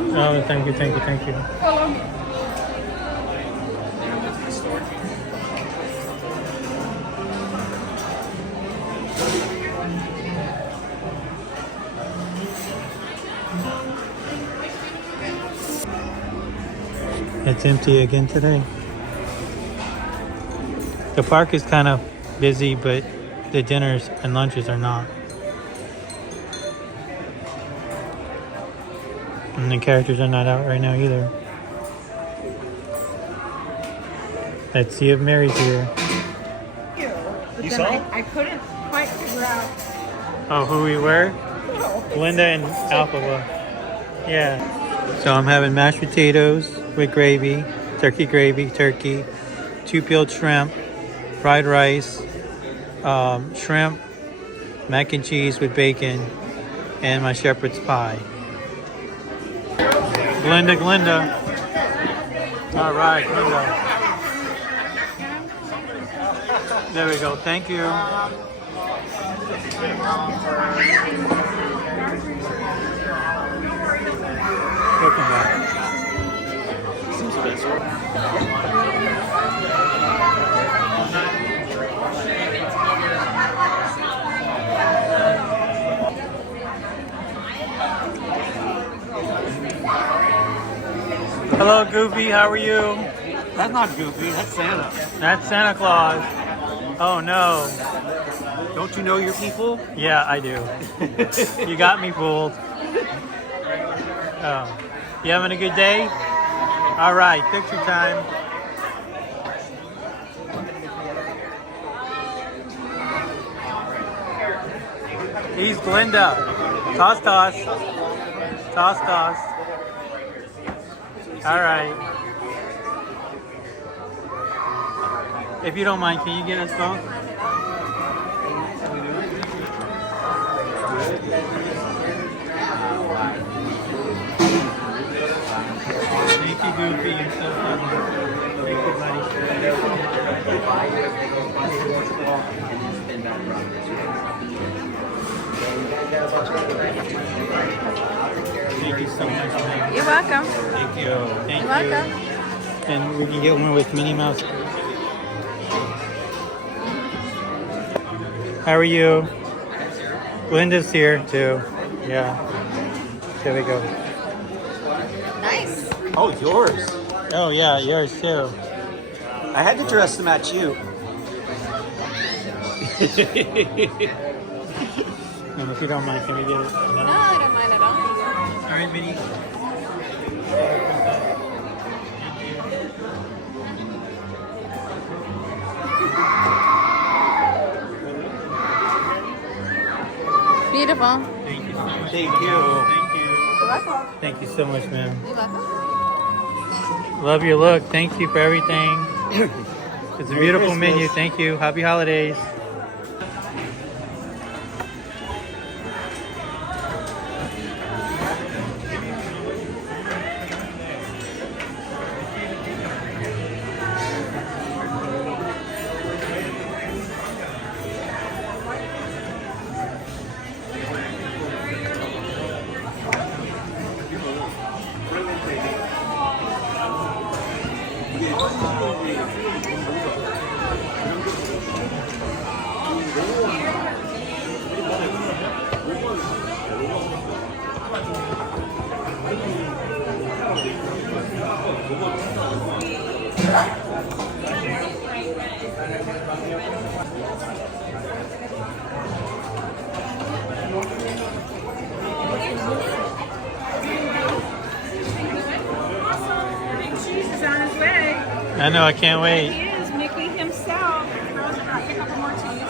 Oh, thank you, thank you, thank you. It's empty again today. The park is kind of busy, but the dinners and lunches are not. And the characters are not out right now either. Let's see if Mary's here. You saw? I couldn't quite figure out. Oh, who we were? Linda and Alpha were. Yeah. So I'm having mashed potatoes with gravy, turkey, 2 peeled shrimp, fried rice, shrimp, mac and cheese with bacon, and my shepherd's pie. Glinda. All right, Glinda. There we go. Thank you. Hello, Goofy. How are you? That's not Goofy, that's Santa. That's Santa Claus. Oh no. Don't you know your people? Yeah, I do. You got me fooled. Oh. You having a good day? All right, picture time. He's Glinda. Toss. Toss. All right. If you don't mind, can you get us both? Thank you, Goofy. You're so funny. Thank you, buddy. Thank you so much, man. You're welcome. Thank you. Thank You're you. welcome. And we can get one with Minnie Mouse. How are you? Linda's here too. Yeah. There we go. Nice. Oh, yours. Oh yeah, yours too. I had to dress to match you. And if you don't mind, can we get it? No, I don't mind at all. All right, Minnie. Beautiful. Thank you so much. Thank you. Thank you. You're welcome. Thank you so much, ma'am. You're welcome. Love your look. Thank you for everything. It's a beautiful Christmas. menu. Thank you. Happy holidays. Cheese is on his way. I know. I can't wait. He is Mickey himself. Girls are got a couple more cheese.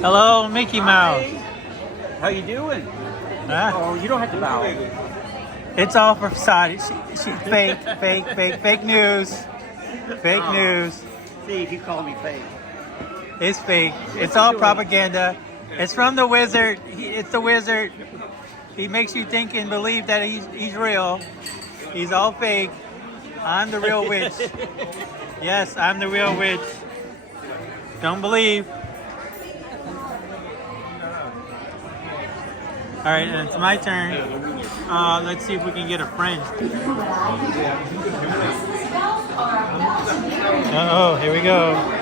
Hello, Mickey Mouse. How you doing? Huh? Oh, you don't have to bow. It's all for facade. She fake news. Fake news. See if you call me fake. It's fake. It's all propaganda. It's from the wizard. It's the wizard. He makes you think and believe that he's real. He's all fake. I'm the real witch. Yes, I'm the real witch. Don't believe. All right, and it's my turn. Let's see if we can get a friend. Uh-oh, here we go.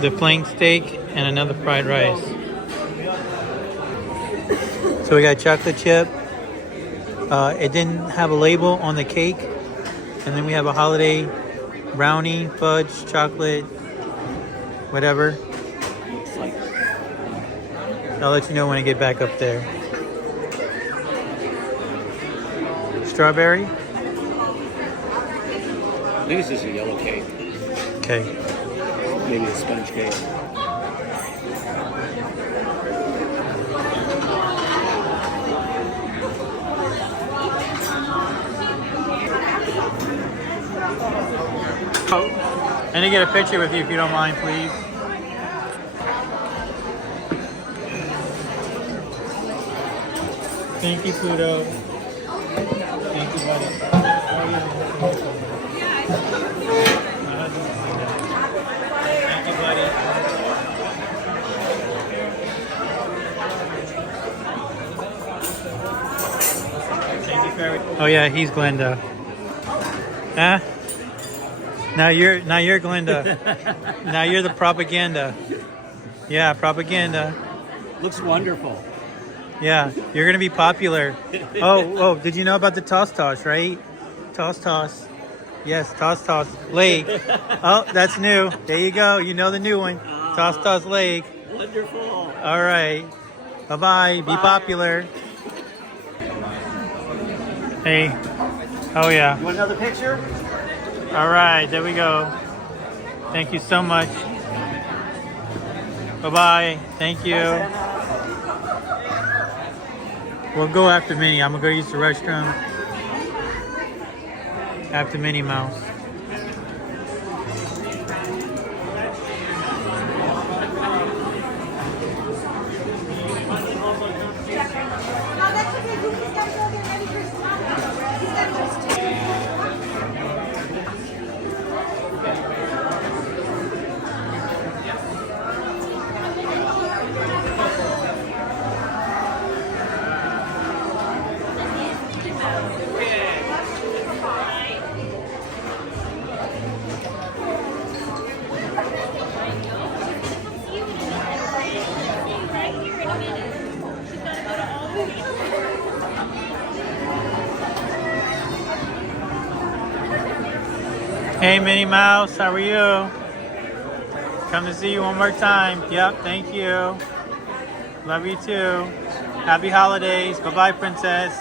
The flank steak and another fried rice. So we got chocolate chip. It didn't have a label on the cake. And then we have a holiday brownie, fudge, chocolate, whatever. I'll let you know when I get back up there. Strawberry? I think it's just a yellow cake. Okay. Maybe a sponge cake. Oh, and to get a picture with you if you don't mind, please. Thank you, Pluto. Thank you, buddy. Thank you, buddy. Thank you, Fairy. Oh yeah, he's Glenda. Huh? Now you're Glenda. Now you're the propaganda. Yeah, propaganda. Looks wonderful. Yeah, you're gonna be popular. Oh, did you know about the toss, right? Toss. Yes, toss, leg. Oh, that's new. There you go. You know the new one. Toss, leg. Wonderful. All right. Bye-bye. Be popular. Hey. Oh, yeah. You want another picture? All right. There we go. Thank you so much. Bye-bye. Thank you. We'll go after Minnie. I'm going to go use the restroom. After Minnie Mouse. Hey, Minnie Mouse, how are you? Come to see you one more time. Yep, thank you. Love you too. Happy holidays. Bye-bye, princess.